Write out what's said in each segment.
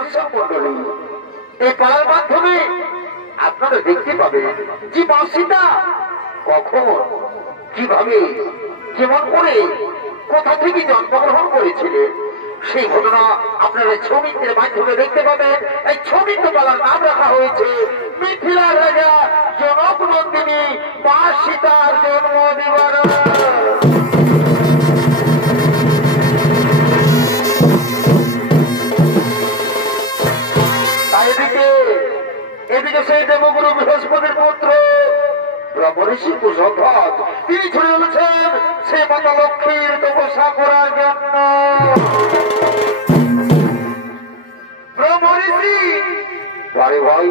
দর্শক মন্ডলী, এই পালার মাধ্যমে আপনারা দেখতে পাবেন যে বাঁশিটা কখন, কিভাবে, কেমন করে, কোথা থেকে জন্মগ্রহণ করেছিলেন সেই ঘটনা আপনারা ছবির মাধ্যমে দেখতে পাবেন। এই ছবিতে পালার নাম রাখা হয়েছে মিথিলার রাজা জনক নন্দিনী বাঁশিতার জন্ম নিবারণ। এদিকে সেই দেবগুরু বৃহস্পতির পুত্র ব্রহ্মঋষি কুশধ্বজ, তিনি ছুড়ে উঠেছেন সে মাতা লক্ষ্মীর তপস্যা করার জন্য। ব্রহ্মঋষি ভাই ভাই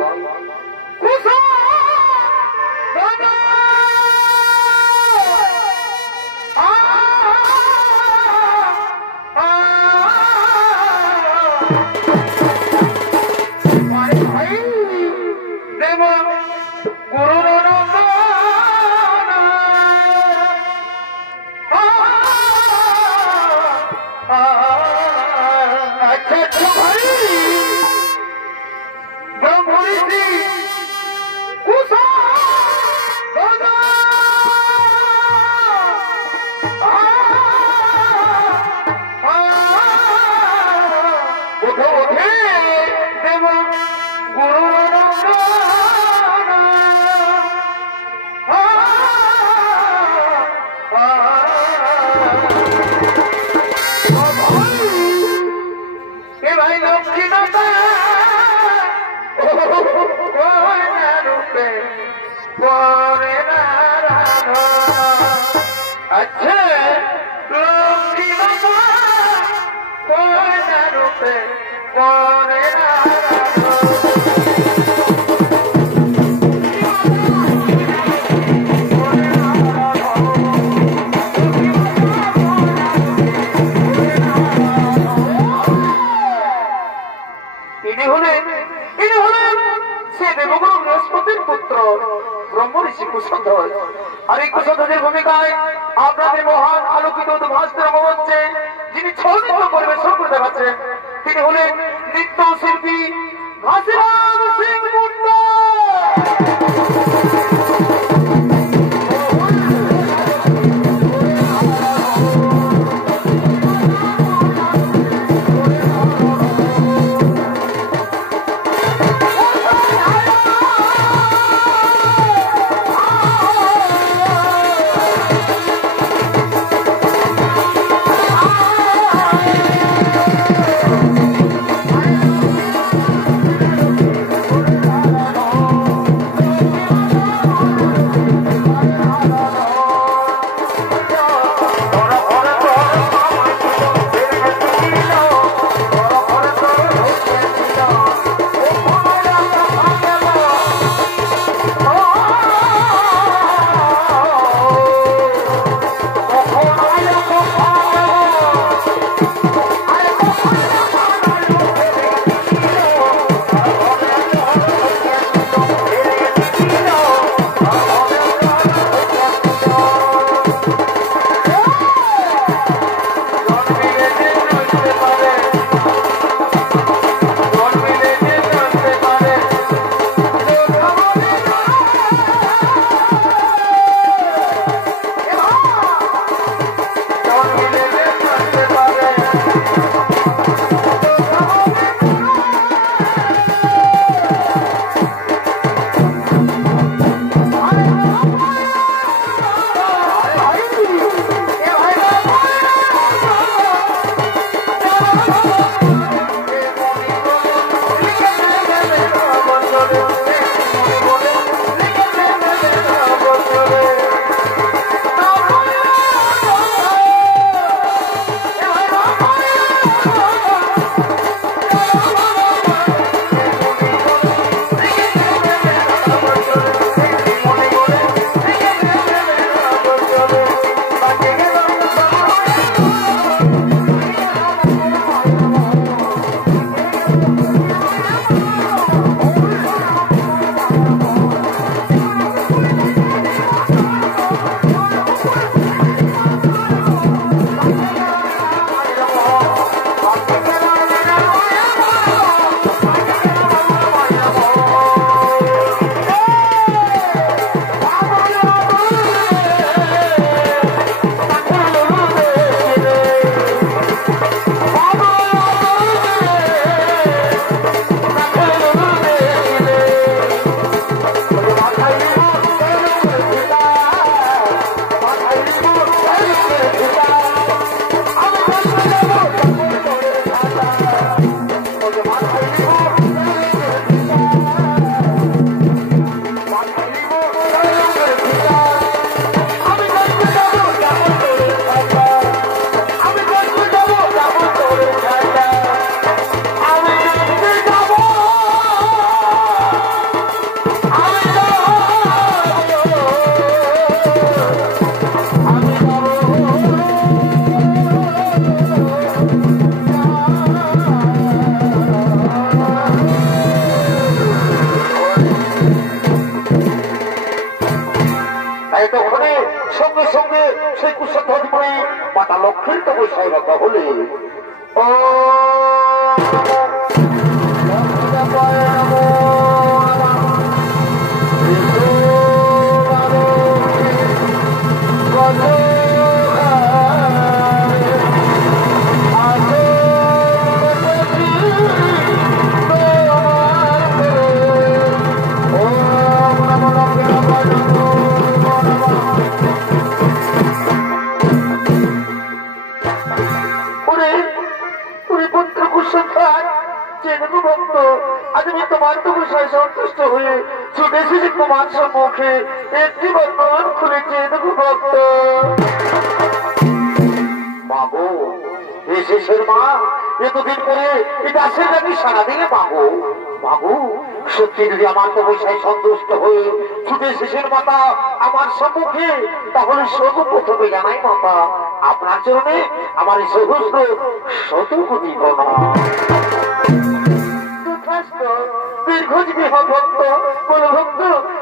ব্রহ্মঋষি কুশধ্বজ। আর এই কুশধ্বজের ভূমিকায় আপনাদের মহান আলোকিত উদ্ভাসিত মঞ্চে যিনি ছৌ নৃত্য পরিবেশন করে দেখাচ্ছেন তিনি হলেন নৃত্য শিল্পী ঘাসিরাম সিং মুন্ডা। সন্তুষ্ট হয়ে ছুটে এসেছি তোমার সম্মুখে একটি বন্ধন খুলেছে দেখো ভক্ত মাগো শেষের মা এতদিন পরে এটা আসে নাকি সারাদিনে মাগো মাগো সত্যি যদি আমার তো পয়সায় সন্তুষ্ট হয়ে ছুটে শেষের মাতা আমার সম্মুখে তাহলে সর্বপ্রথমে জানাই মাতা আপনার জন্য আমার এই সহস্র শতকোটি প্রণাম দীর্ঘজীবী ভক্ত বল ভক্ত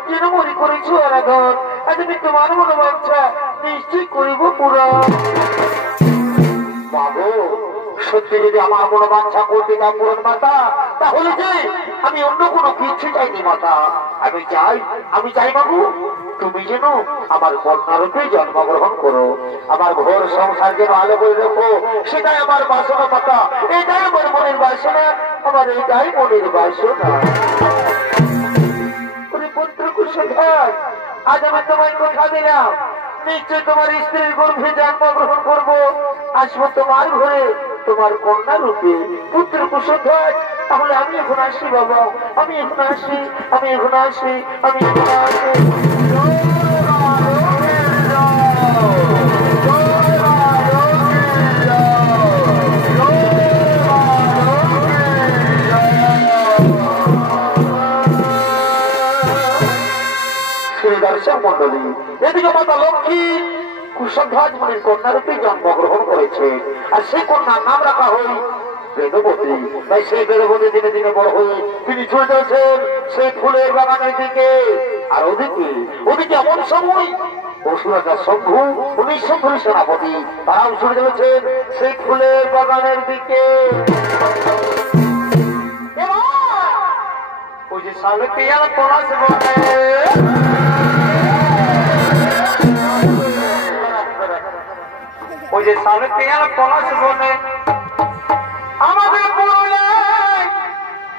যেন মনে করেছ আরাধন আজ আমি তোমার মনোবাঞ্ছা নিশ্চয় করিব পুরা বাবু সত্যি যদি আমার মনোবাঞ্ছা করতে তা পূরণ মাতা তাহলে যে আমি অন্য কোনো কিছু চাইনি মাতা আমি চাই বাবু তুমি যেন আমার কন্যারূপে জন্মগ্রহণ করো আমার ঘর সংসার যেন আলো করে রেখো সেটাই আমার বাসনা মাতা এটাই আমার মনের বাসনা আমার এটাই মনের বাসনা পুত্র কুশলধর আজ আমি তোমায় কথা দিলাম নিশ্চয় তোমার স্ত্রীর গর্ভে জন্মগ্রহণ করবো আসবো তোমার ঘরে তোমার কন্যা রূপে পুত্র কুশলধর তাহলে আমি এখন আসি বাবা আমি এখন আসি আমি এখন আসি আমি এখন আসি দর্শক মন্ডলী এদিকে মাতা লক্ষ্মী কুশলধ্বজ মনির কন্যারূপে জন্মগ্রহণ করেছে আর সেই কন্যার নাম রাখা হয় বেদবতী তাই সেই বেদবতী দিনে দিনে বড় হয়ে তিনি চলে যাচ্ছেন সেই ফুলের বাগানের দিকে আর ওদিকে এমন সময় অসুরাজা শম্ভু উনিশ শম্ভুর সেনাপতি তারাও চলে যাচ্ছেন সেই ফুলের বাগানের দিকে ওই যে শালকে পলাশ বলে ওই যে শালকে পলাশ বলে আমাদের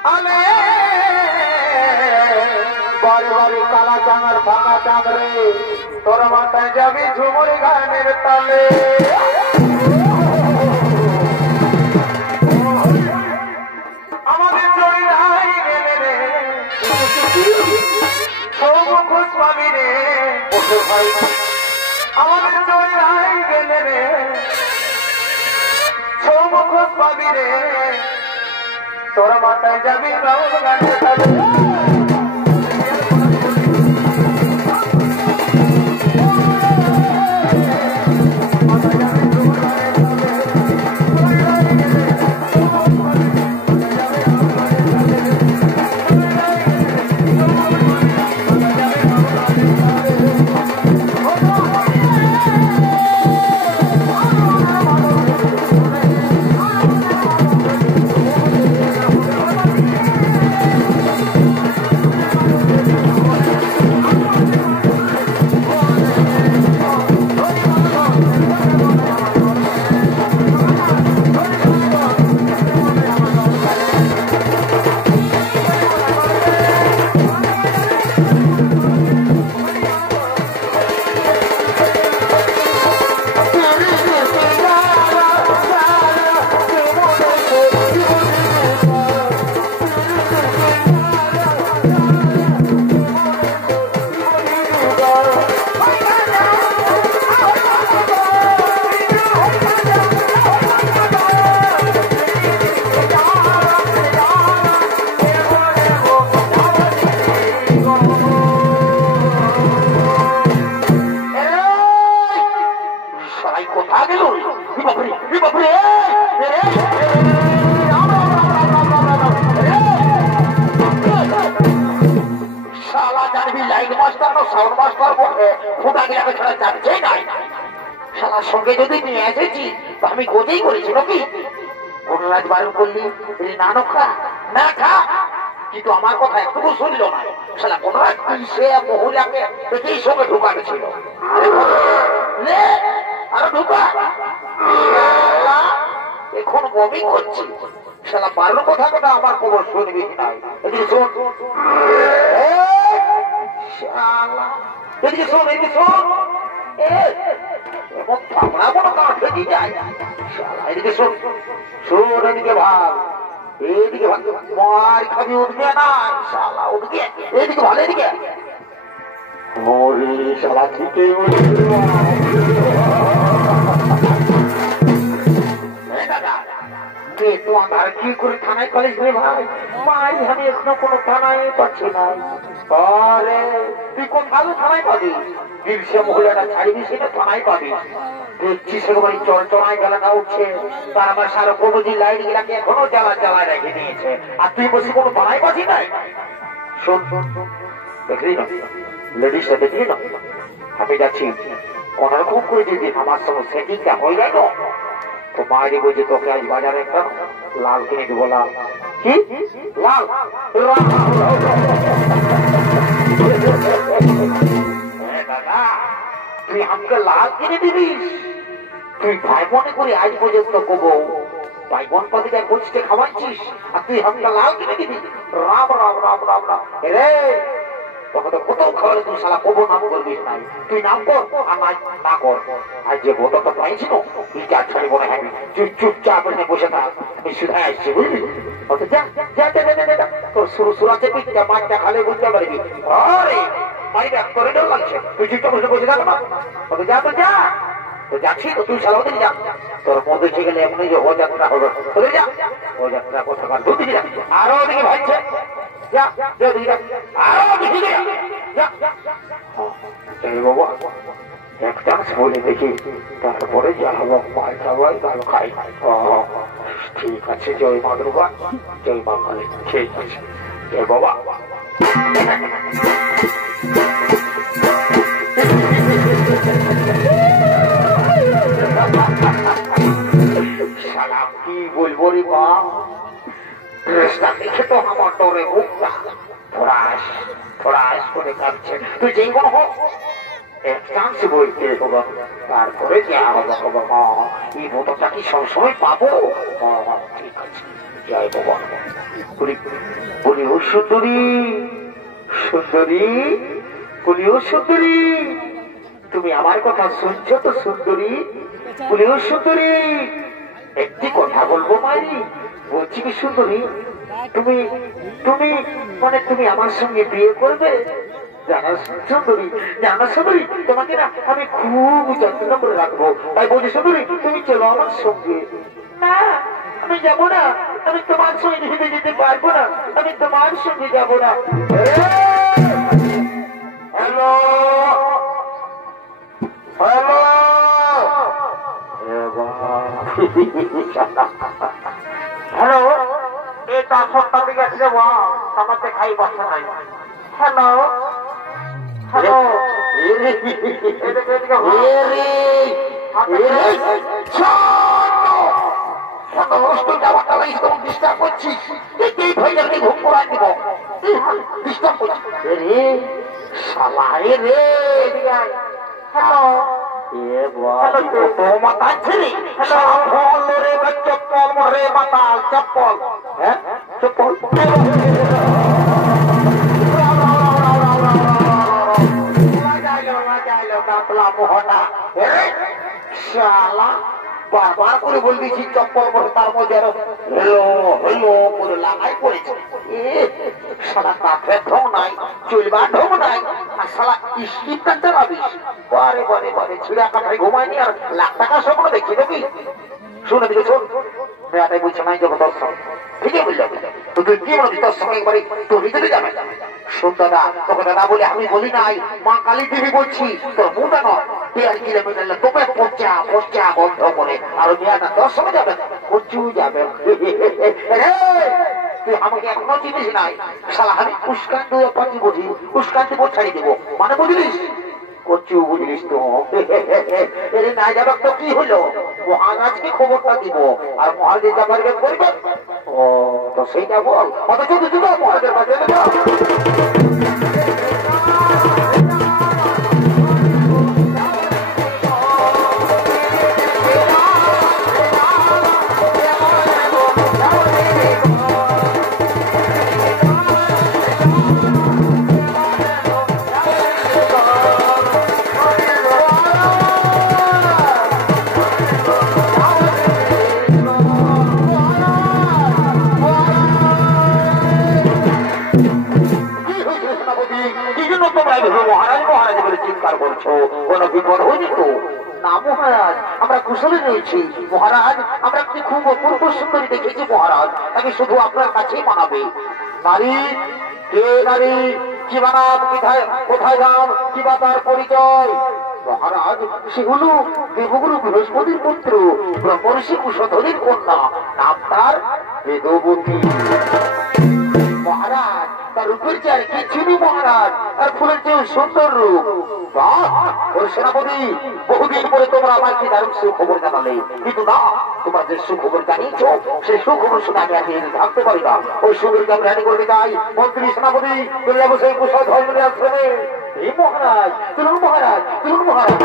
আলে বারে বারে কালা চাঙার ভাঙা চাঁদরে তোর মাথায় যাবি ঝুমুর গানের তালে আমাদের চলে নাই গেলে রে সৌমুখ পাবি রে ভাই আমাদের চলে নাই গেলে রে সৌমুখ পাবি রে তোর মাথায় যাবি রাউল গানের তালে সঙ্গে যদি নিয়ে এসেছি আমি গোজেই করেছি নাকি সোনারাজ বারণ করলি না খা না খা, কিন্তু আমার কথা একটুকু শুনল না। শালা কোনরাজ সে মহিলাকে দেখেই সঙ্গে ঢুকানো ছিল। আরে ঢুকা, এখন বমি করছি। শালা বারণ কথা কথা আমার খবর শুনবি নাই। এদিকে শোন, এদিকে শোন, এদিকে শোন, এমন থামড়া বড় কাঠে দিয়ে যায়। এদিকে শোন, শোন, এদিকে ভাগ, এদিকে ভাগ, মার খাবি, উঠবে না শালা, উঠবে। এদিকে ভালো, এদিকে ওরে শালা ঠিকই বলেছিল। কি করে থানায় কলেজ রে ভাই? মাই আমি এখনো কোনো থানায় পাচ্ছি না। আরে তুই কোন ভালো থানায় পাবি? বিরসা মহিলাটা ছাড়বি সেটা থানায় পাবি। দেখছি সেগুলো চড়চড়ায় জ্বালাটা উঠছে, তার আমার সারা কবজি লাইট গুলাকে এখনো জ্বালায় রেখে দিয়েছে, আর তুই বসে কোনো থানায় পাচ্ছি নাই। শোন শোন, দেখলি না লেডিসটা, দেখলি না? আমি যাচ্ছি কোনরকম করে যদি আমার সঙ্গে সেটিংটা হয়ে যায় না, তো মায়ের বলছে তোকে আজ বাজারে একটা লাল কিনে দেবো। লাল কি? লাল দাদা, তুই আমাকে লাল কিনে দিবিস? তুই ভাই মনে করি আজ পর্যন্ত কবো ভাই বোন পাতিটা বসতে খাওয়াচ্ছিস, আর তুই আমাকে লাল কিনে দিবি? রাম রাম রাম রাম রাম রে, তোকে তো কোথাও খাওয়ালে তুই শালা কবো নাম করবিস নাই। তুই নাম কর আর না কর, আর যে বোতলটা পাইছি না ইটা ছাড়বো না। হ্যাঁ চুপচাপ বসে থাক, আমি শুধু আসছি বুঝলি? তোর সুর আছে পিঠটা মাছটা খালে বুঝতে পারবি। আরে মারি ব্যাগ করে ডর লাগছে, তুই চুপচাপ বসে থাক না। ওকে যা তো যা, তো যাচ্ছি তো তুই শালা ওদিকে যা। তোর মধ্যে ঠিক গেলে এমনি যে ও যাত্রা হবে, ওদিকে যা। ও যাত্রা কোথাকার দুদিকে যা, আরো ওদিকে ভাইছে যা, আরো দিকে যা। বাবা এক চান্স বলে দেখি, তারপরে যা হবো মাল খাওয়াই ভালো খাই। ঠিক আছে, জয় মা দুর্গা, জয় মা কালী। ঠিক আছে, জয় বাবা। সালাম কি বলবো রে মা, ড্রেসটা দেখে তো আমার ডরে মুখটা ফরাস ফরাস করে কাঁদছে। তুই যেই কোনো হোক এক চান্স বলতে হবে, তারপরে যা হবে হবে। মা এই বোতলটা কি সবসময় পাবো? ঠিক আছে, জয় বাবা। বলি ও সুন্দরী, সুন্দরী, বলি ও সুন্দরী, তুমি আমার কথা শুনছো তো সুন্দরী? বলি ও সুন্দরী, একটি কথা বলবো মারি? বলছি কি সুন্দরী, তুমি তুমি মানে তুমি আমার সঙ্গে বিয়ে করবে? জানা সুন্দরী, জানা সুন্দরী, তোমাকে না আমি খুব যত্ন করে রাখবো, তাই বলছি সুন্দরী তুমি চলো আমার সঙ্গে। না আমি যাবো না, আমি তোমার সঙ্গে হেঁটে যেতে পারবো না, আমি তোমার সঙ্গে যাবো না। হ্যালো হ্যালো, হ্যালো, এই তো আসরটা দিকে গেছে আমাকে খাই বসে নাই। হ্যালো হ্যালো, করছিস ঘুম করাই দিব, ডিস্টার্ব করছিস রে শালায় রে। হ্যালো মাতা ছিলি, চপ্পল মরে মাতা চপ্পল, হ্যাঁ চপ্পল মোহনা শালা বারবার করে বল দিচ্ছি চপ্পল পরে, তার মধ্যে আরো হলো হলো করে লাগাই পড়েছে। সারা কাঠের ঢং নাই, চলবার ঢং নাই, আর সালা স্কিপটা চালাবিস বারে বারে বারে ছিঁড়া কাঠায় ঘুমায়নি আর লাখ টাকা স্বপ্ন দেখি দেখি। শুনে দিকে শোন, মেয়াটাই বলছে নাই যাবো দর্শন, ঠিকই বুঝলে তো তুই কি বলবি তোর সঙ্গে একবারে তোর ভিতরে যাবে। শোন দাদা, তোকে দাদা বলে আমি বলি নাই, মা কালী দেবী বলছি, তোর মুখটা নয় 1.5 কিলোমিটার তোকে পচা পচা বন্ধ করে আর মেয়াটা দর্শনে যাবে, প্রচুর যাবে। তুই আমাকে এখনো চিনিস নাই, শালা আমি উস্কান দিয়ে পাখি বুঝি, উস্কান দিব ছাড়ি দেবো মানে বুঝলিস? কচু বুঝলিস তো এরে না যাবার তো কি হলো মহারাজকে খবরটা দিব আর মহারাজের যাবার করবে ও তো সেইটা বল অথচ তুই মহারাজের কাছে আমরা কুশলে রয়েছি মহারাজ আমরা খুব অপূর্ব সুন্দরী দেখেছি মহারাজ তাকে শুধু আপনার কাছেই মানাবে নারী কে নারী কি বানাম কোথায় নাম কিবা তার পরিচয় মহারাজ সেগুলো দেবগুরু বৃহস্পতির পুত্র ব্রহ্মর্ষি কুশধরীর কন্যা নাম তার বেদবতী মহারাজ তার রূপের চাই কিছু নেই মহারাজ আর ফুলের চেয়ে সুন্দর রূপ সেনাপতি বহুদিন পরে তোমরা আমার কি দারুণ সুখবর জানালে কিন্তু না তোমরা যে সুখবর জানিয়েছ সেই সুখবর শুনে আমি আগে থাকতে পারি না ওই সুখবরকে আমি রানি করতে চাই মন্ত্রী সেনাপতি চলে যাবো সেই কুশল ধর্মের আশ্রমে এই মহারাজ তুলুন মহারাজ তুলুন মহারাজ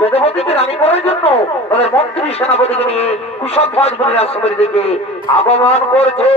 বেদবতীকে রানী করার জন্য তাদের মন্ত্রী সেনাপতিকে নিয়ে কুশধ্বজ মুনির আশ্রমের দিকে আগমন করছে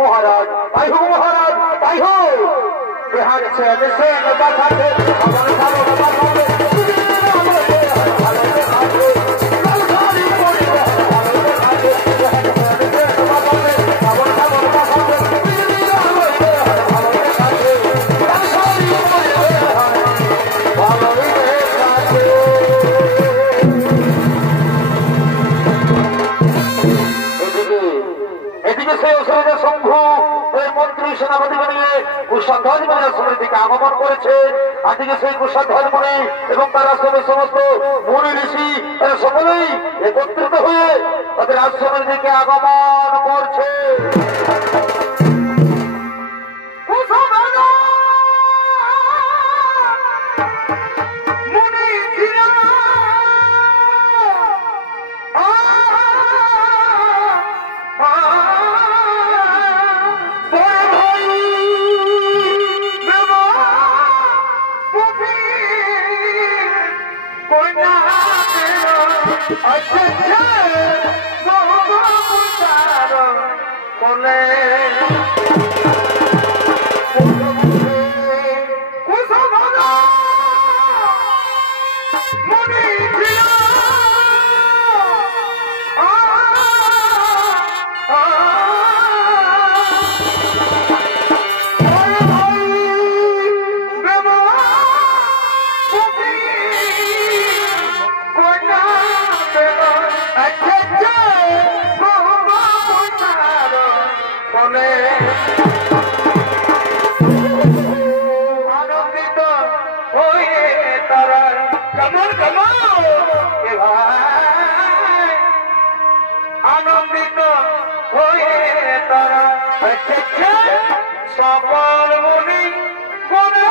মহারাজ তাই হোক মহারাজ তাই হোক বিহার সে আগমন করেছেন আজকে সেই কুশধ্বজ মুনি এবং তার আশ্রমের সমস্ত মুনি ঋষি তারা সকলেই একত্রিত হয়ে তাদের আশ্রমের দিকে আগমন করছে। আনন্দিত হয়ে তারা সকল মনি করে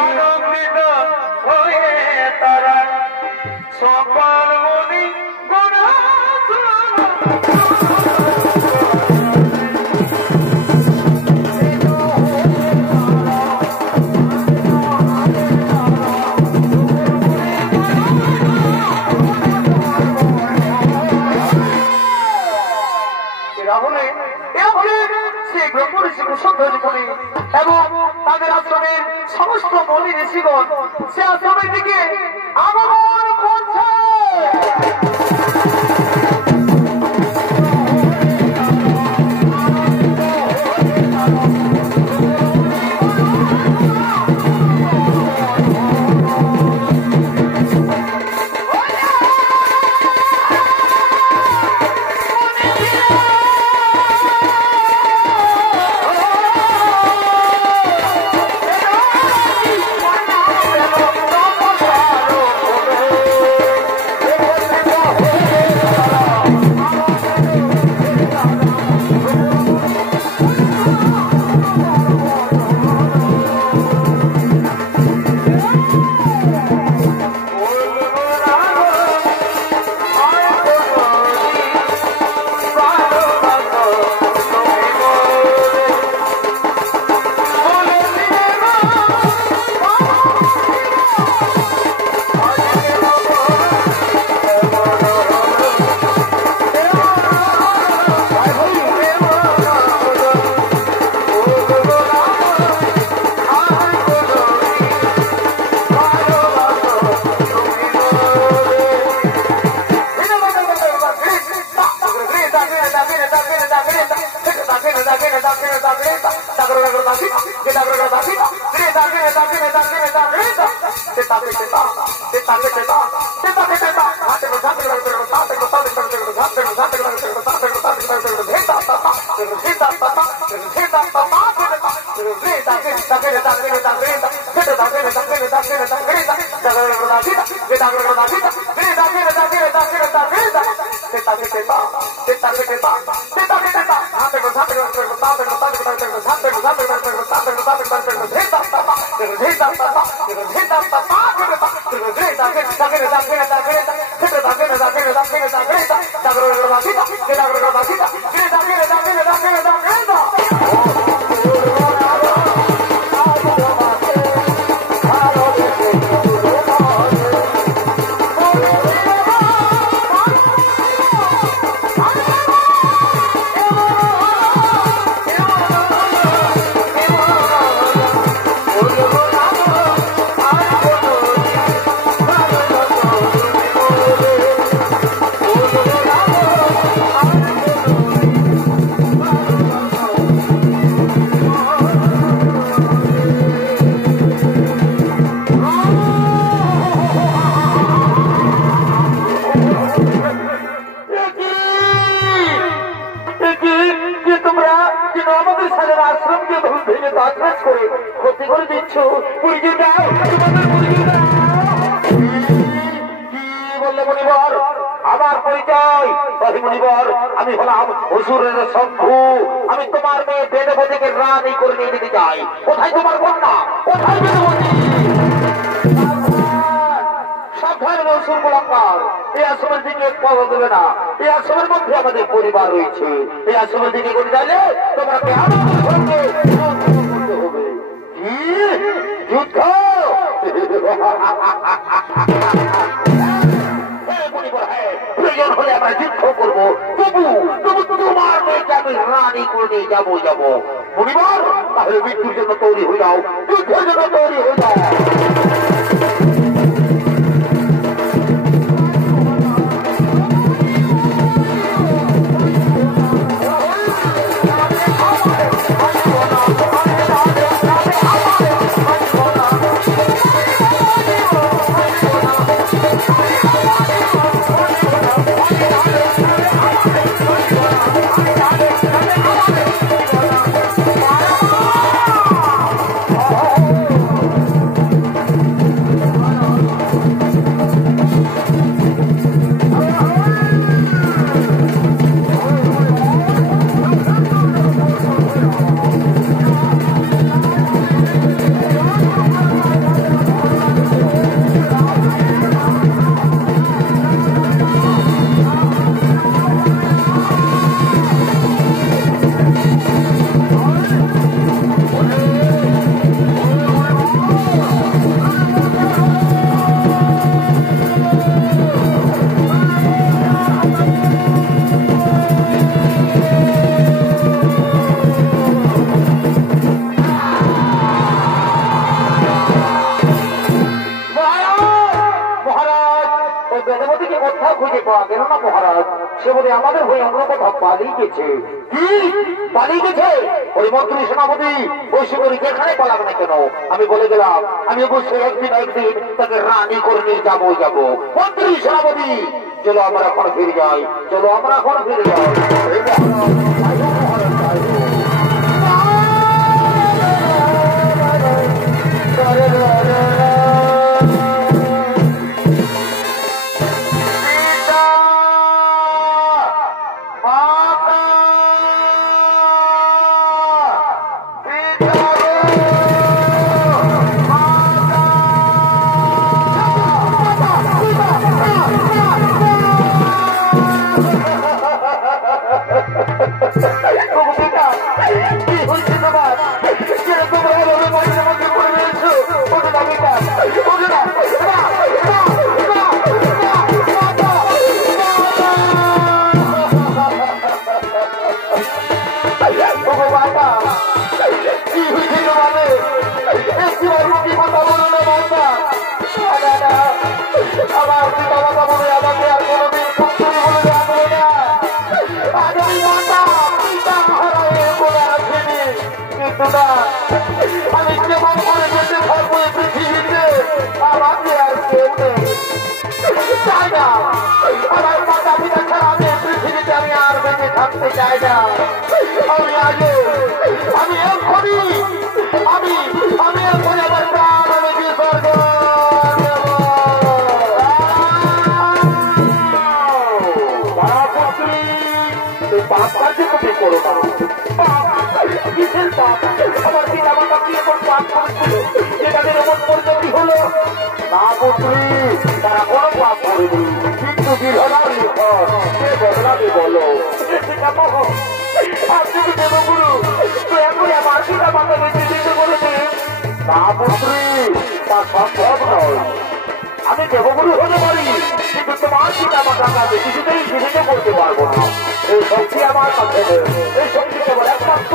আনন্দিত হয়ে তারা সকল মনি করে এবং তাদের আশ্রমের সমস্ত মনি ঋষিগণ সে আশ্রমের দিকে আগমন করছে। পরিবার রয়েছে এই আশ্রমের দিকে করে গেলে তোমাকে প্রয়োজন হলে আমরা যুদ্ধ করবো, তবু তবু তোমার মেয়েকে আমি রানী করে নিয়ে যাবো যাবো পরিবার। তাহলে মৃত্যুর জন্য তৈরি হয়ে যাও, যুদ্ধের জন্য তৈরি হয়ে যাও। সে বলে আমাদের হয়ে অন্য কোথাও পালিয়ে গেছে। কি পালিয়ে গেছে? ওই মন্ত্রী সেনাপতি ওই শিবরীকে এখানে পালাবে না কেন? আমি বলে গেলাম আমি অবশ্যই একদিন তাকে রানী করে নিয়ে যাবো যাবো। মন্ত্রী সেনাপতি চলো আমরা এখন ফিরে যাই, চলো আমরা এখন ফিরে যাই। আমি কেমন করে যেতে পারবো পৃথিবীতে? আমাকে আর কেউ চাই না। আমার মাতা পিতা ছাড়া আমি পৃথিবীতে আমি আর বেঁচে থাকতে চাই না। আমি আগে আমি এক্ষুনি আমি আমি এক্ষুনি আমার প্রাণ আমি বিসর্গ পাপ কাজে তুমি করো না। কিসের পাপ? আমার পিতা মাতা কি এখন পাপ করেছিল যে তাদের এমন পরিণতি হলো? না পুত্রী, তারা কোনো পাপ করেনি, কিন্তু বিধবার লিখন সে বদলাবে বলো। আপনি কি দেবগুরু দয়া করে আমার পিতা মাতা বেঁচে দিতে বলেছেন? না পুত্রী, তা সম্ভব নয়। আমি দেবগুরু হতে পারি, কিন্তু তোমার পিতা মাতাকে আমি কিছুতেই জীবিত করতে পারবো না। এই শক্তি আমার কাছে নেই। এই শক্তি কেবল একমাত্র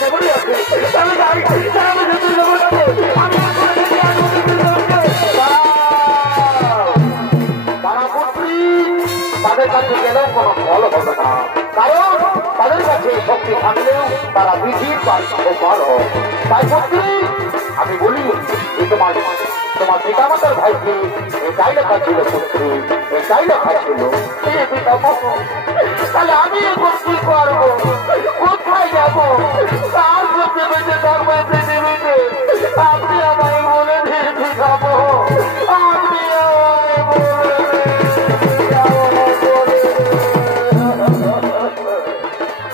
দেবরই আছে। আমি যাই তারা পুত্রী তাদের কাছে গেলেও কোনো ফল হবে না, কারণ তাদের কাছে শক্তি থাকলেও তারা বিধির পার হয়। তাই পুত্রী আমি বলি তোমার পিতা মাতার ভাইকে এটাই লেখা ছিল পুত্রী, এটাই লেখা ছিল। তাহলে আমি এখন কি করবো? কোথায় যাবো? কার সঙ্গে বেঁচে থাকবো পৃথিবীতে? আপনি আমায় বলে দিয়ে শিখাবো। আপনি আমায় বলে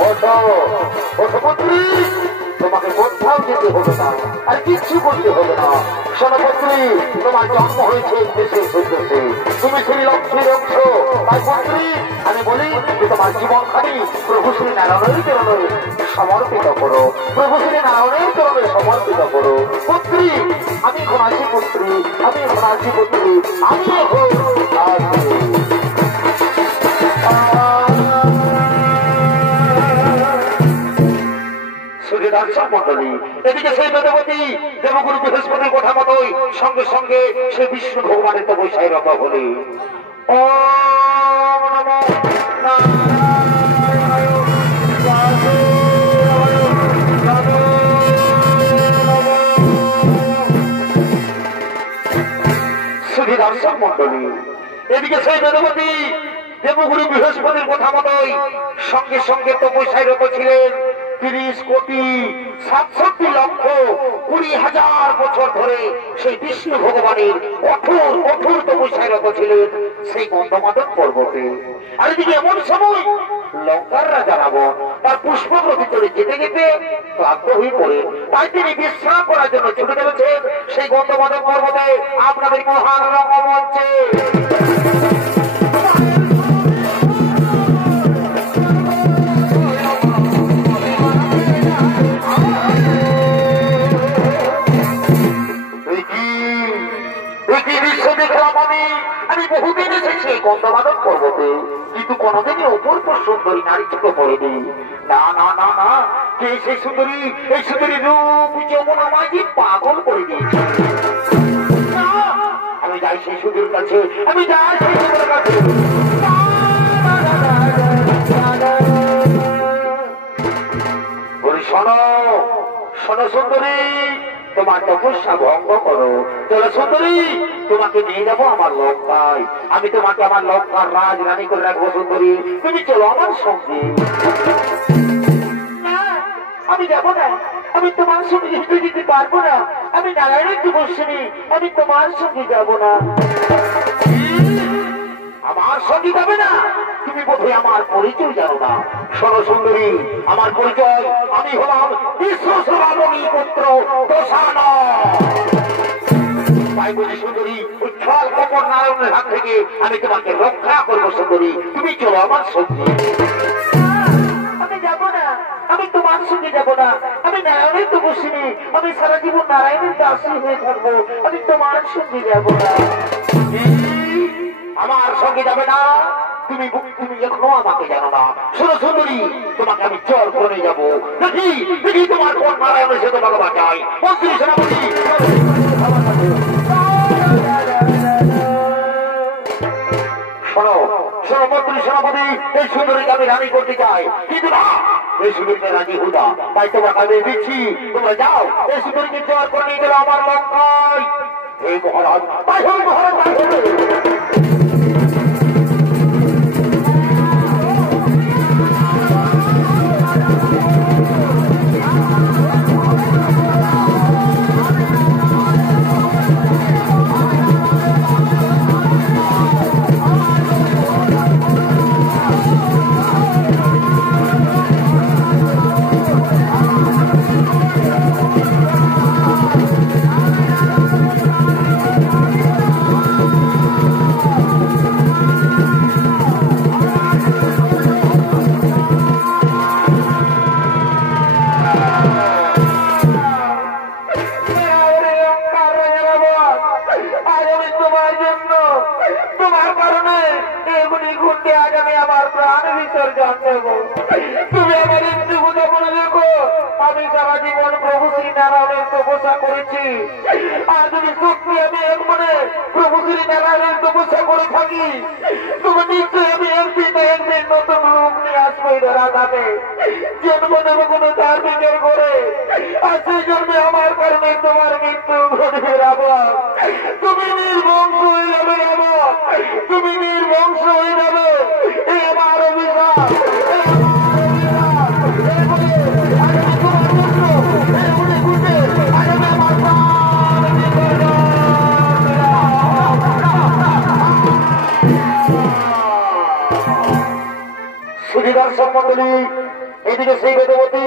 ওঠো ওঠো পুত্রী, তোমাকে কোথাও যেতে হবে না, আর কিচ্ছু করতে হবে না। সোনাপত্রী, তোমার জন্ম হয়েছে দেশে দেশে, তুমি সেই লক্ষ্মীর অংশ। তাই পুত্রী, আমি বলি যে তোমার জীবনখানি প্রভু শ্রী নারায়ণের চরণে সমর্পিত করো, প্রভু শ্রী নারায়ণের চরণে সমর্পিত করো। পুত্রী, আমি এখন আছি পুত্রী, আমি এখন আছি পুত্রী, আমি এখন আছি। দর্শক মন্ডলী, এদিকে সেই বেদবতী দেবগুরু বৃহস্পতির কথা মতোই সঙ্গে সঙ্গে সে বিষ্ণু ভগবানের তপস্যায় রত হলে দর্শক মন্ডলী, এদিকে সেই বেদবতী দেবগুরু বৃহস্পতির কথা মতোই সঙ্গে সঙ্গে তপস্যায় রত ছিলেন 30,67,20,000 বছর ধরে সেই বিষ্ণু ভগবানের কঠোর কঠোর তপস্যায় রত ছিলেন সেই গন্ধমাদন পর্বতে। আর এদিকে এমন সময় লঙ্কার রাজা রাবণ তার পুষ্পগ্রথে চলে যেতে যেতে ক্লান্ত হয়ে পড়ে, তাই তিনি বিশ্রাম করার জন্য ছুটে চলেছেন সেই গন্ধমাদন পর্বতে আপনাদের মহান রঙ্গমঞ্চে। আমি বহুদিন এসেছি গন্ধমাদন পর্বতে, কিন্তু কোনদিনই অপূর্ব সুন্দরী নারী চোখে পড়েনি। না না না না, কে সেই সুন্দরী? এই সুন্দরী রূপ যৌবন আমাকে পাগল করে দিয়েছে। আমি যাই সেই সুন্দরীর কাছে, আমি যাই সেই সুন্দরীর কাছে। বলি শোনো শোনো সুন্দরী, তোমার তপস্যা ভঙ্গ করো। চলো সুন্দরী, তোমাকে নিয়ে যাবো আমার লঙ্কায়, আমি তোমাকে আমার লঙ্কার রাজরানী করে রাখবো। সুন্দরী, তুমি চলো আমার সঙ্গে। আমি যাবো না, আমি তোমার সঙ্গে যেতে যেতে পারবো না, আমি নারায়ণের তপস্বিনী, আমি তোমার সঙ্গে যাবো না। আমার সঙ্গে যাবে না? তুমি বোধহয় আমার পরিচয় জানো না। শোনো সুন্দরী, আমার পরিচয়, আমি হলাম বিশ্বসভামণি পুত্র দশানন। তাই বলি সুন্দরী, উচ্ছল কপর নারায়ণের হাত থেকে আমি তোমাকে রক্ষা করবো। সুন্দরী, তুমি চলো আমার সঙ্গে। আমি যাবো না, আমি তোমার সঙ্গে যাবো না, আমি নারায়ণের তপস্বিনী, আমি সারা জীবন নারায়ণের দাসী হয়ে থাকবো, আমি তোমার সঙ্গে যাবো না। আমার সঙ্গে যাবে না? তুমি তুমি এখনো আমাকে জানো না। শোনো সুন্দরী, তোমাকে আমি জল করে যাবো। দেখি দেখি তোমার কোন নারায়ণের সাথে তোমাকে বাঁচাই। মন্ত্রী সেনাপতি, শোনো শোনো মন্ত্রী সেনাপতি, এই সুন্দরীকে আমি রানী করতে চাই, কিন্তু না, এই সুন্দরীকে রাজি হুদা, তাই তোমাকে আমি দিচ্ছি। তোমরা যাও, এই সুন্দরীকে জল করে নিয়ে গেল আমার লঙ্কায়। এই মহারাজ, তাই হবে মহারাজ, তাই হবে। তুমি আমার একটু কথা বলে দেখো, আমি সারা জীবন প্রভু শ্রী নারায়ণের তপস্যা করেছি। আর যদি সত্যি আমি এক মনে প্রভু শ্রী নারায়ণের তপস্যা করে থাকি, তুমি নিশ্চয়ই আমি একদিন নতুন রূপ নিয়ে আসবো ধরা যাবে। জন্ম দেবো কোনো ধার্মিকের করে, আর সেই জন্মে আমার কারণে তোমার মৃত্যু ঘটবে রাবণ। তুমি নির্বংশ হয়ে যাবে রাবণ, তুমি নির্বংশ হয়ে যাবে। এই আমার অভিশাপ। দর্শক মন্ডলী, এদিকে সেই বেদবতী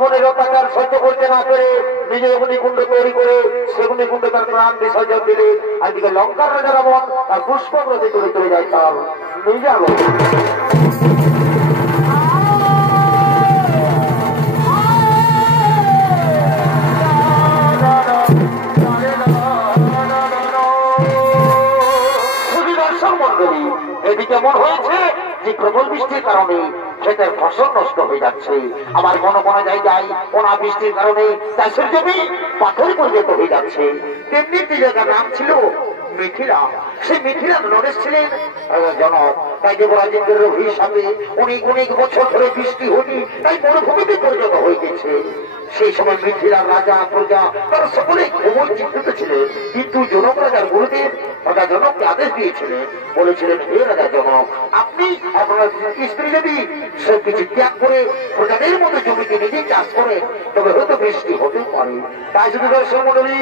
রাবণের অত্যাচার সহ্য করতে না পেরে নিজে অগ্নিকুণ্ড তৈরি করে সেগুনিকুণ্ডে তার প্রাণ বিসর্জন দিলে আজকে লঙ্কার রাজা রাবণ তার পুষ্পব্রতে তুলে চলে যায় তার নিজে এদিকে মন হয়েছে যে প্রবল বৃষ্টির কারণে ক্ষেতের ফসল নষ্ট হয়ে যাচ্ছে, আবার কোনো কোনো জায়গায় ওনা বৃষ্টির কারণে চাষের জমি পাথরে পরিণত হয়ে যাচ্ছে। তেমনি একটি জায়গার নাম ছিল মিথিলা। সেই মিথিলা নরেশ ছিলেন জনক, তাই দেবরাজেন্দ্রের হিসাবে অনেক অনেক বছর ধরে বৃষ্টি হয়নি, তাই মরুভূমিতে পরিণত হয়ে গেছে। সেই সময় মিথিলার রাজা প্রজা তারা সকলে খুবই চিন্তিত ছিলেন, কিন্তু জনক রাজার গুরুদেব রাজা জনককে আদেশ দিয়েছিলেন, বলেছিলেন হে রাজা জনক, আপনি আপনার স্ত্রী যদি সবকিছু ত্যাগ করে প্রজাদের মতো জমিতে নিজেই চাষ করেন তবে হয়তো বৃষ্টি হতে পারে। তাই শুধু দর্শক মন্ডলী,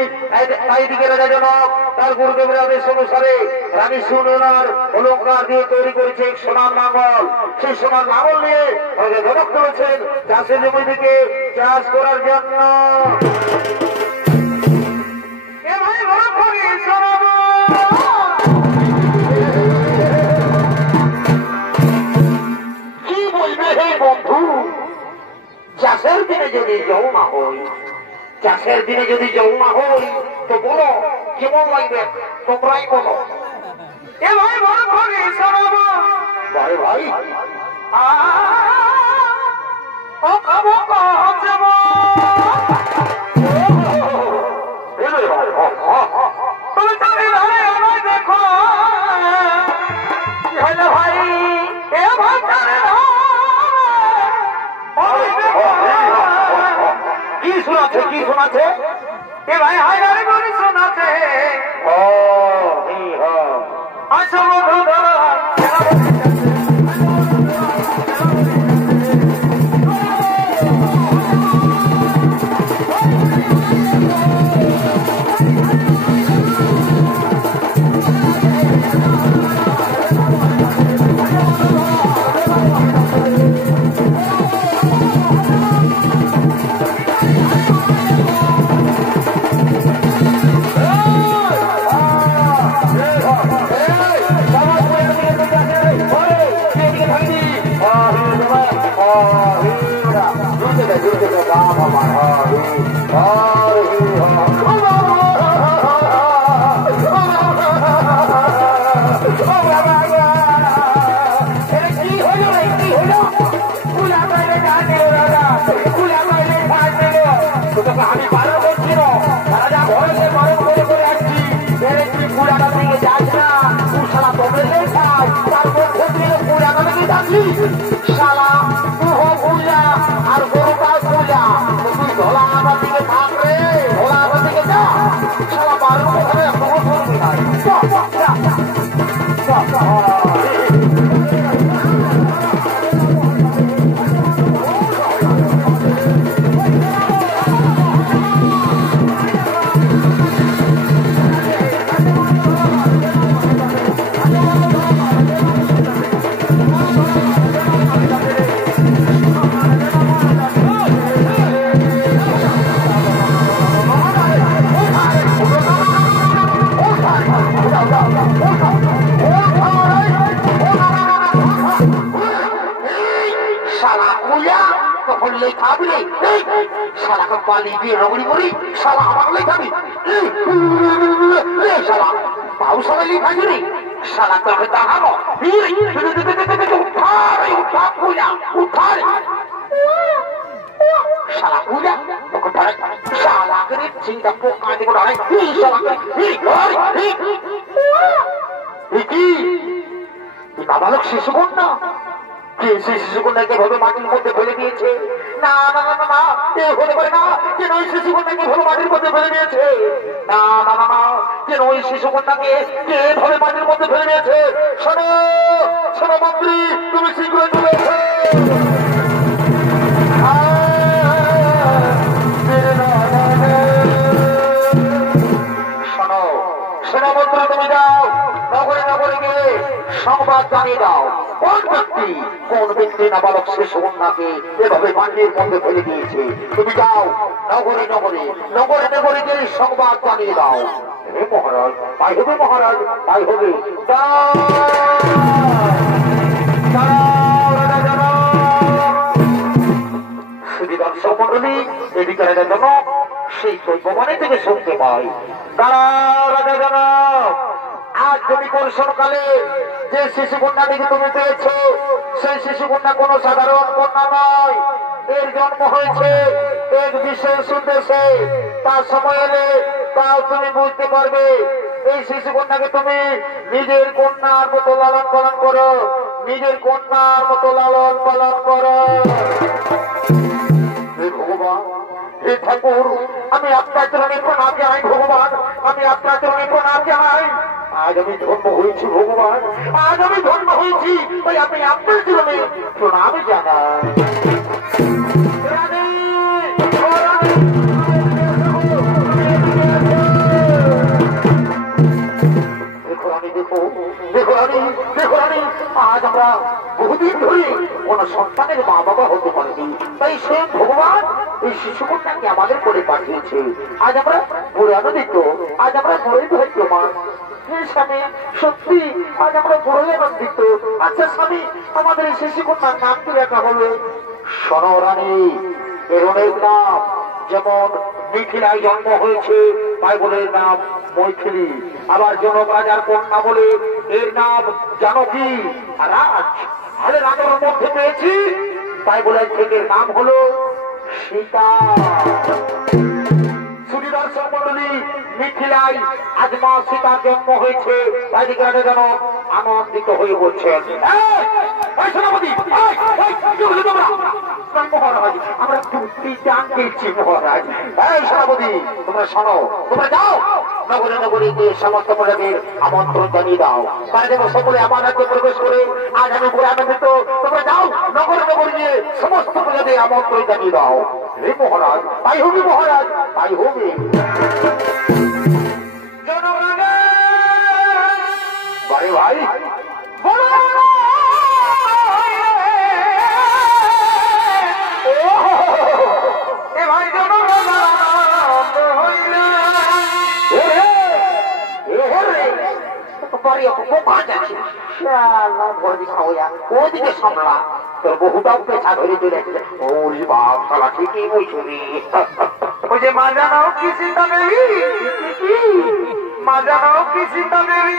তাই দিকে রাজা জনক তার গুরুদেবের আদেশ অনুসারে রানী সুনয়নার অলঙ্কার দিয়ে তৈরি করেছে সোনার নাঙ্গল। সেই সোনার নাঙ্গল নিয়ে রাজা জনক করেছেন চাষের জমি থেকে চাষ করার জন্য। কি বলবে হে বন্ধু, চাষের দিনে যদি যৌনা হই, চাষের দিনে যদি যৌনা হই তো বলো কেমন লাগবে, তোমরাই বলো। ভাই ভাই কি শোনাচ্ছে, কি শোনাচ্ছে এ ভাই, হাই হাই বলে শোনাচ্ছে। ও আচ্ছা আমি পালন করছি না, রাজা ঘরে পালন করে করে আসছি, পুরাটা থেকে যাস না, তুই সারা তোমরা খাই, তারপর থেকে পুরাটা থেকে যাচ্ছি সারা তুহ ভুলা আর গরুটা ভুলা, তুই ধোলা আমার দিকে থাক রে, ধোলা আমার দিকে যা, সারা পালন করে কোনো করবি না। পালি দিয়ে রগড়ি করি শালা আমার লেখাবি শালা বাবু সবাই লেখাবি রে শালা তোকে দেখাবো শালা পূজা তোকে শালা করে চিন্তা পোকা দিব কি নাবালক শিশু কন্যা, কে সেই শিশু কন্যাকে ভাবে মাটির মধ্যে ফেলে দিয়েছে? না না না না, এ হতে পারে না, কেন ওই শিশু কন্যাকে ভাবে মাটির মধ্যে ফেলে দিয়েছে? না না না না, কেন ওই শিশু কন্যাকে কে ভাবে মাটির মধ্যে ফেলে দিয়েছে? শোনো শোনো মন্ত্রী, তুমি শীঘ্রই চলে এসো। শোনো শোনো মন্ত্রী, তুমি যাও নগরে নগরে গিয়ে সংবাদ জানিয়ে দাও কোন ব্যক্তি নাবালক শিশু কন্যাকে এভাবে মাটির মধ্যে ফেলে দিয়েছে। তুমি যাও নগরে নগরে নগরে নগরে গিয়ে সংবাদ জানিয়ে দাও। হে মহারাজ, তাই হবে মহারাজ, তাই হবে। দর্শক মন্ডলী, এদিকে রাজা জনক সেই চৈববাণী থেকে শুনতে পাই, দাঁড়াও রাজা জনক, আজ তুমি বর্ষণকালে যে শিশু কন্যাটিকে তুমি পেয়েছো, সেই শিশু কন্যা কোন সাধারণ কন্যা নয়। এর জন্ম হয়েছে এক বিশেষ উদ্দেশ্যে। তার সময় এলে তাও তুমি বুঝতে পারবে। এই শিশু কন্যাকে তুমি নিজের কন্যার মতো লালন পালন করো, নিজের কন্যার মতো লালন পালন করো। ভগবান, হে ঠাকুর, আমি আপনার চরণে প্রণাম জানাই ভগবান, আমি আপনার চরণে প্রণাম জানাই। আজ আমি ধন্য হয়েছি ভগবান, আজ আমি ধন্য হয়েছি, তাই আমি আপনার চরণে প্রণাম জানাই। আজ আমরা বহুদিন ধরে কোন সন্তানের মা বাবা হতে পারিনি, তাই সে ভগবান এই শিশু কন্যাকে আমাদের করে পাঠিয়েছে। আজ আমরা বড় আনন্দিত, আজ আমরা বড়ই ধৈর্যমান। স্বামী, সত্যি আজ আমরা বড়ই আনন্দিত। আচ্ছা স্বামী, আমাদের এই শিশু কন্যার নাম কি রাখা হবে? শোনো রানী, এর অনেক নাম, যেমন মিথিলায় জন্ম হয়েছে তাই বলে এর নাম মৈথিলী, আবার জনক রাজার কন্যা বলে এর নাম জানকী। রাজ হলে রাজার মধ্যে পেয়েছি তাই বলে থেকে নাম হলো সীতা। দর্শক মন্ডলী, মিথিলায় আজ মা সীতার জন্ম হয়েছে, তাই দিকে রাজা জনক আনন্দিত হয়ে বলছেন, মহারাজ আমরা দুটি জান পেয়েছি মহারাজ। এই সেনাপতি, তোমরা শোনো, তোমরা যাও নগরে নগরে গিয়ে সমস্ত প্রজাদের আমন্ত্রণ জানিয়ে দাও। তারা যেন সকলে আমার রাজ্যে প্রবেশ করে। আজ আমি পুরো আনন্দিত, তোমরা যাও নগরে নগরে গিয়ে সমস্ত প্রজাদের আমন্ত্রণ জানিয়ে দাও। হে মহারাজ, তাই হবে মহারাজ, তাই হবে। ভাই ভাই ওদিকে সামলা তোর বহুটাও পেছা ধরে চলে আসছে। ওরে বাপ, শালা ঠিকই বলছি। ওই যে মা জানাও কি চিন্তা নেই, মা জানাও কি চিন্তা নেই,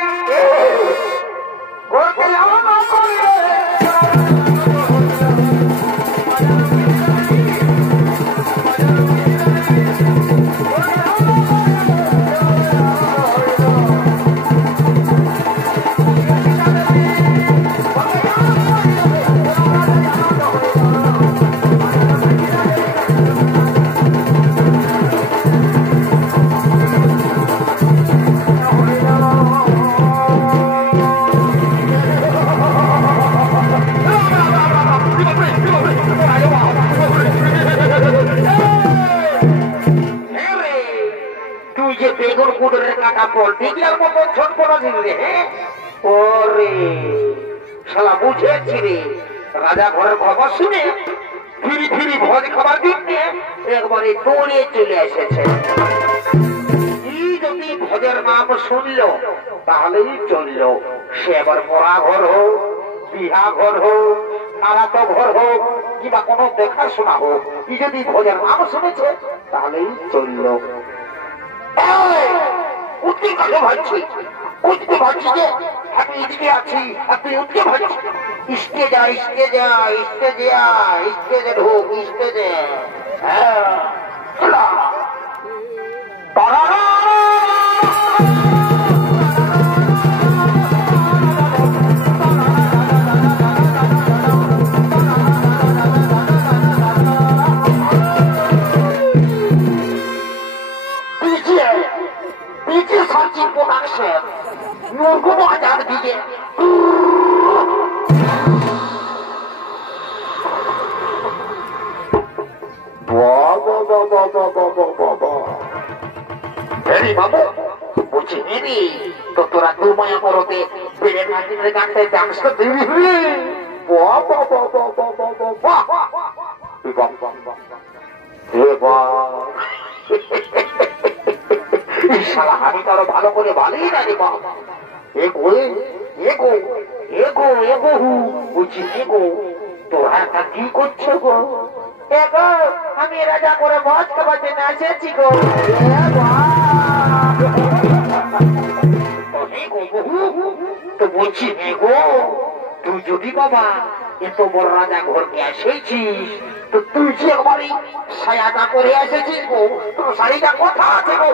রাজা ঘরের খবর শুনে ফিরি ফিরি ভোজ খাবার জন্য একবারে দৌড়ে চলে এসেছে। যদি ভোজের নাম শুনল তাহলেই চলল, সে এবার মরা ঘর হোক, বিহা ঘর হোক, নারাত ঘর হোক, কিংবা কোনো দেখাশোনা হোক, ই যদি ভোজের নাম শুনেছে তাহলেই চলল। উঠতে কাছে ভাবছি, উঠতে ভাবছি যে আমি এদিকে আছি, আপনি উঠতে ভাবছি। স্টেজে স্টেজে স্টেজে স্টেজে ঢোক, স্টেজে। হ্যাঁ পিছিয়ে সার্চিং প্রোডাকশন মুরগুলো হাজার দিকে বাবু বলছি তোরা দু মায়া মরতে বেড়ে গানটা ডান্সটা দিবি। আমি তো আরো ভালো করে ভালোই না রে বাবা। এগো এগো এগো এগো বলছি এগো তোরা একটা কি করছো গো? এগো আমি রাজা করে মজ খাবার জন্য এসেছি গো। তো বলছি এগো তুই যদি বাবা এত বড় রাজা ঘরকে এসেছিস তো তুই যে একবারই সায়াটা করে এসেছিস গো, তোর শাড়িটা কথা আছে গো।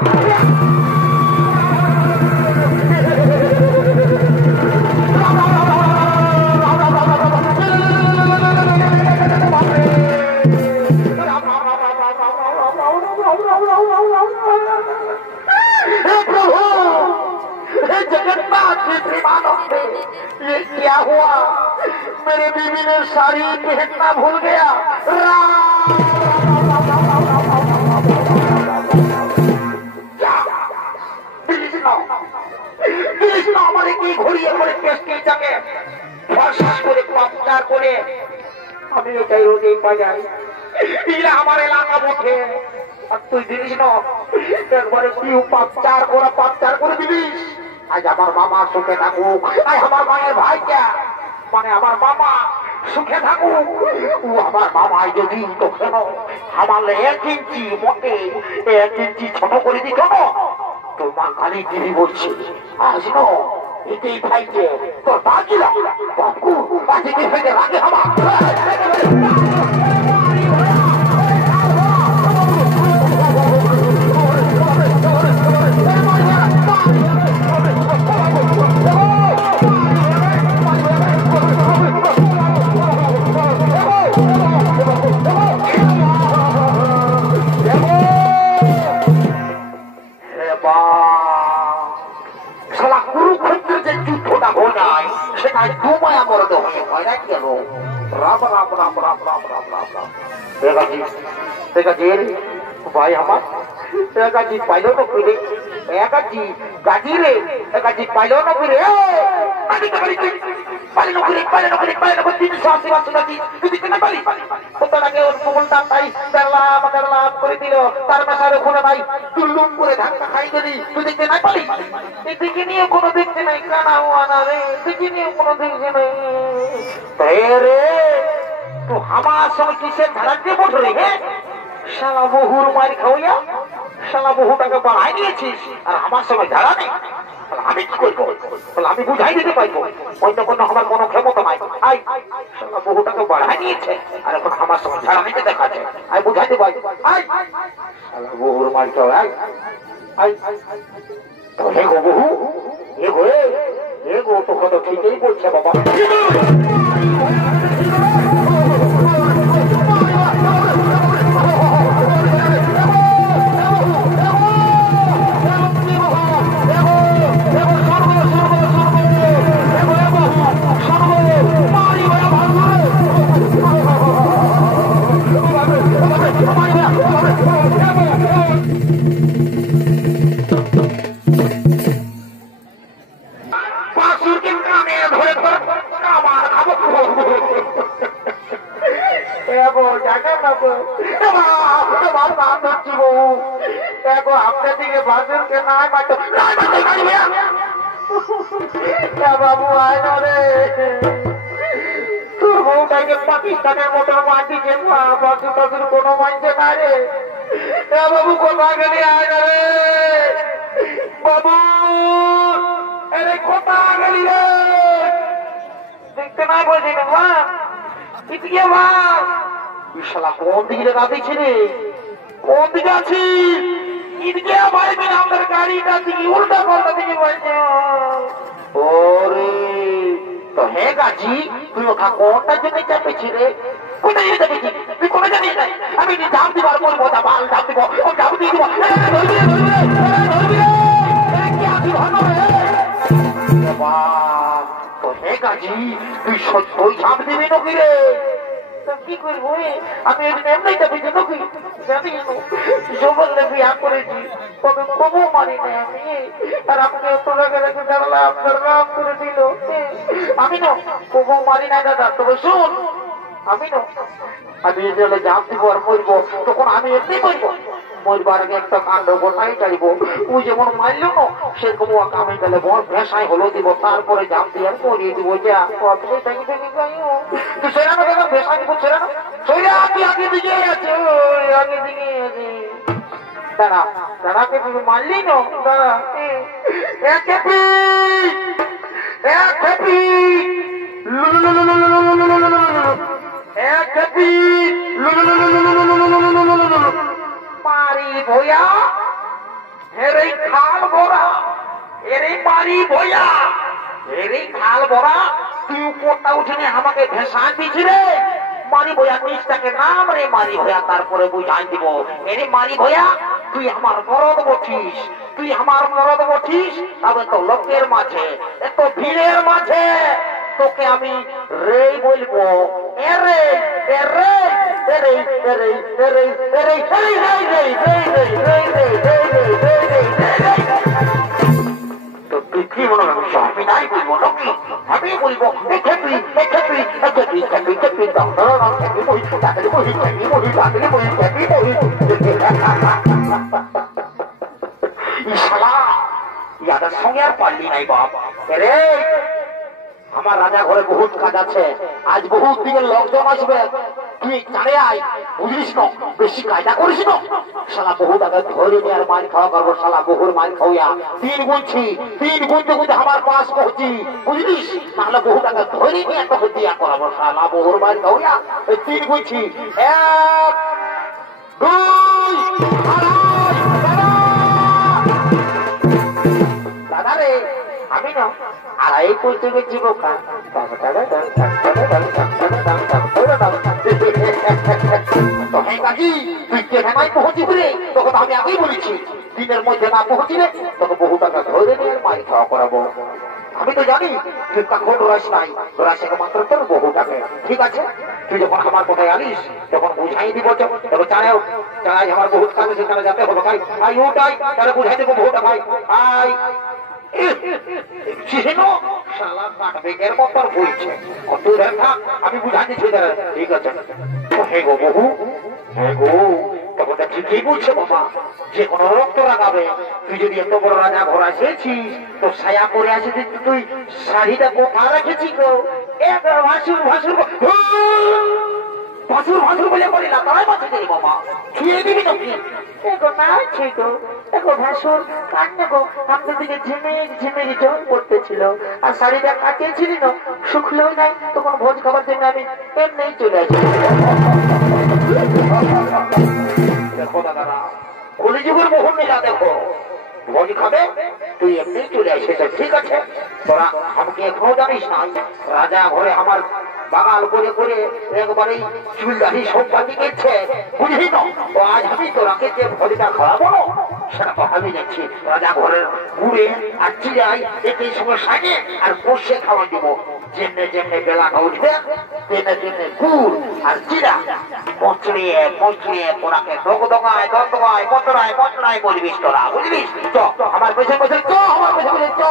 ये क्या हुआ? मेरे बीवी ने साड़ी पहनना भूल गया। हमारे की घोड़िए করে পেস্টিটাকে ফসফস করে পাপচার করে আমি এটাই রোজেই বাজাই। এরা আমার এলাকা বটে আর তুই জিনিস না একবারে পিউ পাপচার করে দিলিস। আজ আমার মামা সুখে থাকুক, আজ আমার মায়ের ভাইটা মানে আমার মামা সুখে থাকুক। ও আমার মামাই যদি তো কেন আমার 1 ইঞ্চি মোটে 1 ইঞ্চি ছোট করে দিত না তোর মা কালী দিদি বলছি আজ ন এতেই খাইছে তোর বাকিরা বাপু বাকিকে ফেলে রাখে আমার। भाई हमार एकाची पाइलो न फिरे एकाची गाजी रे एकाची पाइलो न फिरे पानी न फिरे 380 बच्चे गाजी तू दिखते ना पाली तो लगे और बोलता ताई करला করে দিল তার মাথার খুলে ভাই তুলুম করে ধাক্কা খাই দিলি তুই দেখতে না পালি এদিকে নিয়ে কোনো দেখতে নাই কানা হওয়া না রে এদিকে নিয়ে কোনো দেখতে নাই রে তো আমার সঙ্গে কিসের ধারা দিয়ে বসে রে হে শালা বহুর মার খাওয়া শালা বহুটাকে বাড়াই নিয়েছিস আর আমার সঙ্গে ধারা নেই। আমি কি করবো? আমি বুঝাই দিতে পারবো ওই তখন আমার কোনো ক্ষমতা নাই। আই শালা বহুটাকে বাড়াই নিয়েছে আর এখন আমার সঙ্গে ধারা নিতে দেখাচ্ছে আমি বুঝাইতে পারবো। আই শালা বহুর মার খাওয়া আই তো হে গো বহু এগো তো কত ঠিকই বলছে বাবা। আপনার দিকে বাসুরকে না বাবু আয় না রে তোর বউটাকে পাকিস্তানের মতো মাটিকে বাসুর কোনো মানছে না রে বাবু কোথায় গেলি আয় না রে বাবু আরে কোথায় গেলি রে দেখতে নাই বলছি না মা এদিকে মা শালা কোন দিকে রাতেছি রে কোন দিকে আছিস इनके हमारे में अंदर गाड़ी का दिखी उल्टा पलटा दिखी बोलते ओरे तो है गाजी तू का कोटा जो नहीं चाहे छिरे कोटा ये चाहे छी तू कोटा जानी नहीं अभी नहीं जाम दीवार बोल बोता बाल जाम दीवार और जाम दीवार क्या दीवार है वाह तो है गाजी तू कोई जाम दीवी नो गिरे কি করবো আমি এমনি যাবি জানো কি জানি যুবক বিয়া করেছি তবে কবু মারি না আমি। আর আমাকে এত রাগে রেখে দাঁড়ালাম, রাগ করে দিল। আমি না কবু মারি না দাদা, তবে শুন আমি না আমি জলে জাম দিব আর মরবো, তখন আমি এমনি মরবো। মরবার আগে একটা কাণ্ড গোটাই চাইব। ও যেমন মারল না সেরকম আমি তাহলে ভেসাই হলো দিব, তারপরে জাম দিয়ে আর মরিয়ে দিব। যা আপনি তুই সেরা না দেখো ভেসা দিব, সেরা না সেরা আপনি আগে দিকে আছে, আগে দিকে আছে। দাঁড়া দাঁড়াকে তুমি মারলি না, দাঁড়া মারি ভইয়া হেরে খাল ভরা, এরে মারি ভইয়া হেরে খাল ভরা। তুই উপরটা উঠে আমাকে ভেসা দিছি রে। মারি ভইয়া নিচটাকে নাম রে মারি ভইয়া, তারপরে বুঝাই দিব। এরে মারি ভইয়া তুই আমার মরদ বঠিস, তুই আমার মরদ বঠিস, তবে তো লোকের মাঝে এত ভিড়ের মাঝে তোকে আমি রে বলবো। এরে এরে এরে এরে এরে এরে তো তুই কি মনে হয় আমি নাই বলবো নাকি? আমি বলবো ইয়াদের সঙ্গে আর পারলি নাই বাপ রে। আমার রাজা ঘরে বহুত কাজ আছে, আজ বহুত দিনের লোকজন আসবে, তুই জানে আয় বুঝলিস না, বেশি কায়দা করিস না। শালা বহুত আগে ধরে নিয়ে আর মার খাওয়া করবো, শালা বহুর মার খাওয়া তিন গুনছি, তিন গুনতে গুনতে আমার পাশ পৌঁছি বুঝলিস, তাহলে বহুত আগে ধরে নিয়ে একটা হতিয়া করাবো, শালা বহুর মার খাওয়া এই তিন গুনছি। এক দুই দাদা রে আমি না আড়াই করতে গেছি বোকা। তখন আমি আগেই বলেছি দিনের মধ্যে না পৌঁছিলে তোকে বহু টাকা ধরে নিয়ে মারি খাওয়া করাবো। আমি তো জানি তুই কখন ডোরাস নাই, ডোরাস মাত্র তোর বহু টাকা। ঠিক আছে তুই যখন আমার কোথায় আনিস তখন বুঝাই দিব, তবে চাড়াও চাড়াই আমার বহুত কাজে সেখানে যেতে হবে। আই ওটাই তাহলে বুঝাই দেবো বহু টাকায়। আই আমি বুঝাই দিচ্ছি, ঠিক আছে। হে গো বহু, হে গো তখন ঠিকই বলছে বাবা, যে কোনো রক্ত লাগাবে। তুই যদি এত বড় রাজা ঘর এসেছিস তো ছায়া করে আসে, তুই শাড়িটা কোথা রেখেছি গো? ভাসুর ভাসুর ভাসুর ভাসুর বলে বলি না, তাই বাঁচে দিলি বাবা, ছুঁয়ে দিবি নাকি? এগো না ছিল, এগো ভাসুর কান্না গো, আমাদের দিকে ঝিমিক ঝিমিক জল পড়তেছিল, আর শাড়িটা কাটিয়েছিল না, শুকলেও নাই। তখন ভোজ খাবার জন্য আমি এমনি চলে আসি। দেখো দাদারা কলিযুগের মোহন মেলা, দেখো ভোজ খাবে তুই এমনি চলে আসিস। ঠিক আছে তোরা আমাকে এখনো জানিস না, রাজা ঘরে আমার বাগাল করে করে একবারেই চুলদারি সব বাকি গেছে বুঝলি না। তো আজ আমি তোরাকে যে ভোজটা খাওয়াবো সেটা তো আমি দেখছি রাজা ঘরের ঘুরে আর চিরাই একই সময় সাজে আর বসে খাওয়া দিব। যেমনে যেমনে বেলাটা উঠবে তেমনে তেমনে গুড় আর চিরা মচড়িয়ে মচড়িয়ে তোরাকে দগদগায় দগদগায় মচড়ায় মচড়ায় বলবিস তোরা, বুঝলিস? চ আমার পেছনে পেছনে চ, আমার পেছনে চ।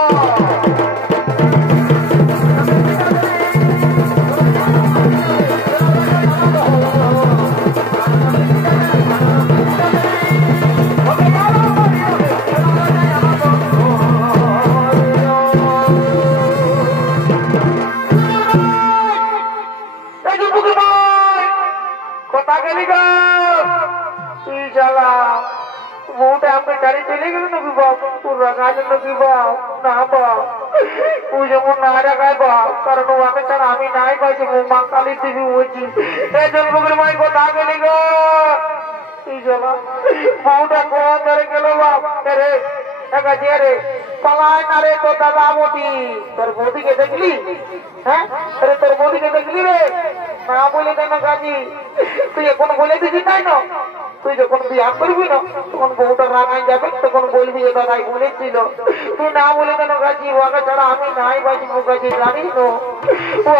কারণ ওকে ছাড়া আমি নাই পাইছি, মা কালী দেবী বলছি জন্মগুলো মাই কথা গেলি গো। বউটা কোন ধরে গেল বাপ রে, রে পালায় না রে তো দাদা বটি। তোর বৌদিকে দেখলি? হ্যাঁ আরে তোর বৌদিকে দেখলি রে? না বলে কেন কাজী? তুই এখন বলে দিবি তাই না? তুই যখন বিয়া করবি না তখন বউটা রাগাই যাবে, তখন বলবি এ দাদাই বলেছিল। তুই না বলে কেন কাজী? ওকে ছাড়া আমি নাই বাঁচবো কাজী, জানিস তো?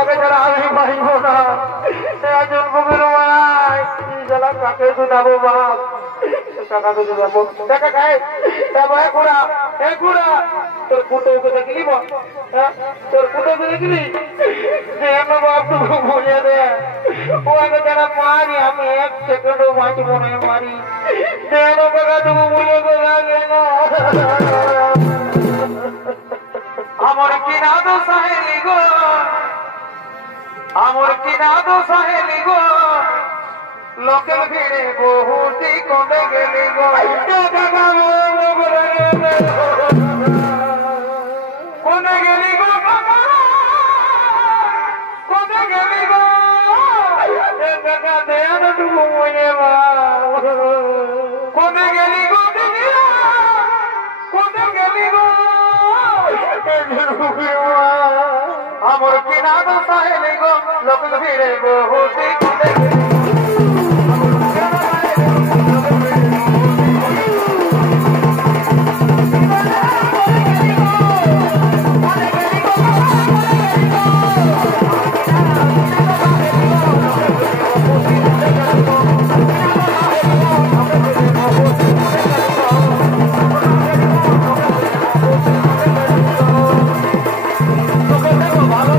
ওকে ছাড়া আমি বাঁচবো না। জন্মগুলো মাই কাকে শোনাবো বাপ? টাকা দিতে যাবো দেখা খাই যাবো একুড়া তোর পুটোকে দেখলি তোর পুটোকে দেখলি বাবু বুঝে দে ওকে যারা মারি আমি 1 সেকেন্ডও বাঁচবো না মারি দেন কাকা তুমি বুঝে গেল আমার কিনা দো সাহেলি গো আমার কিনা দো সাহেলি গো লোকের ভিড়ে বহুতি কমে গেলি গো কোনে গেলি গো কোনে গেলি গো দেন টুকু মনে কোনে গেলি গো কোনে গেলি গো আমার কিনা তো সাহেলি গো লোকের ভিড়ে বহুতি কমে গেলি ভালো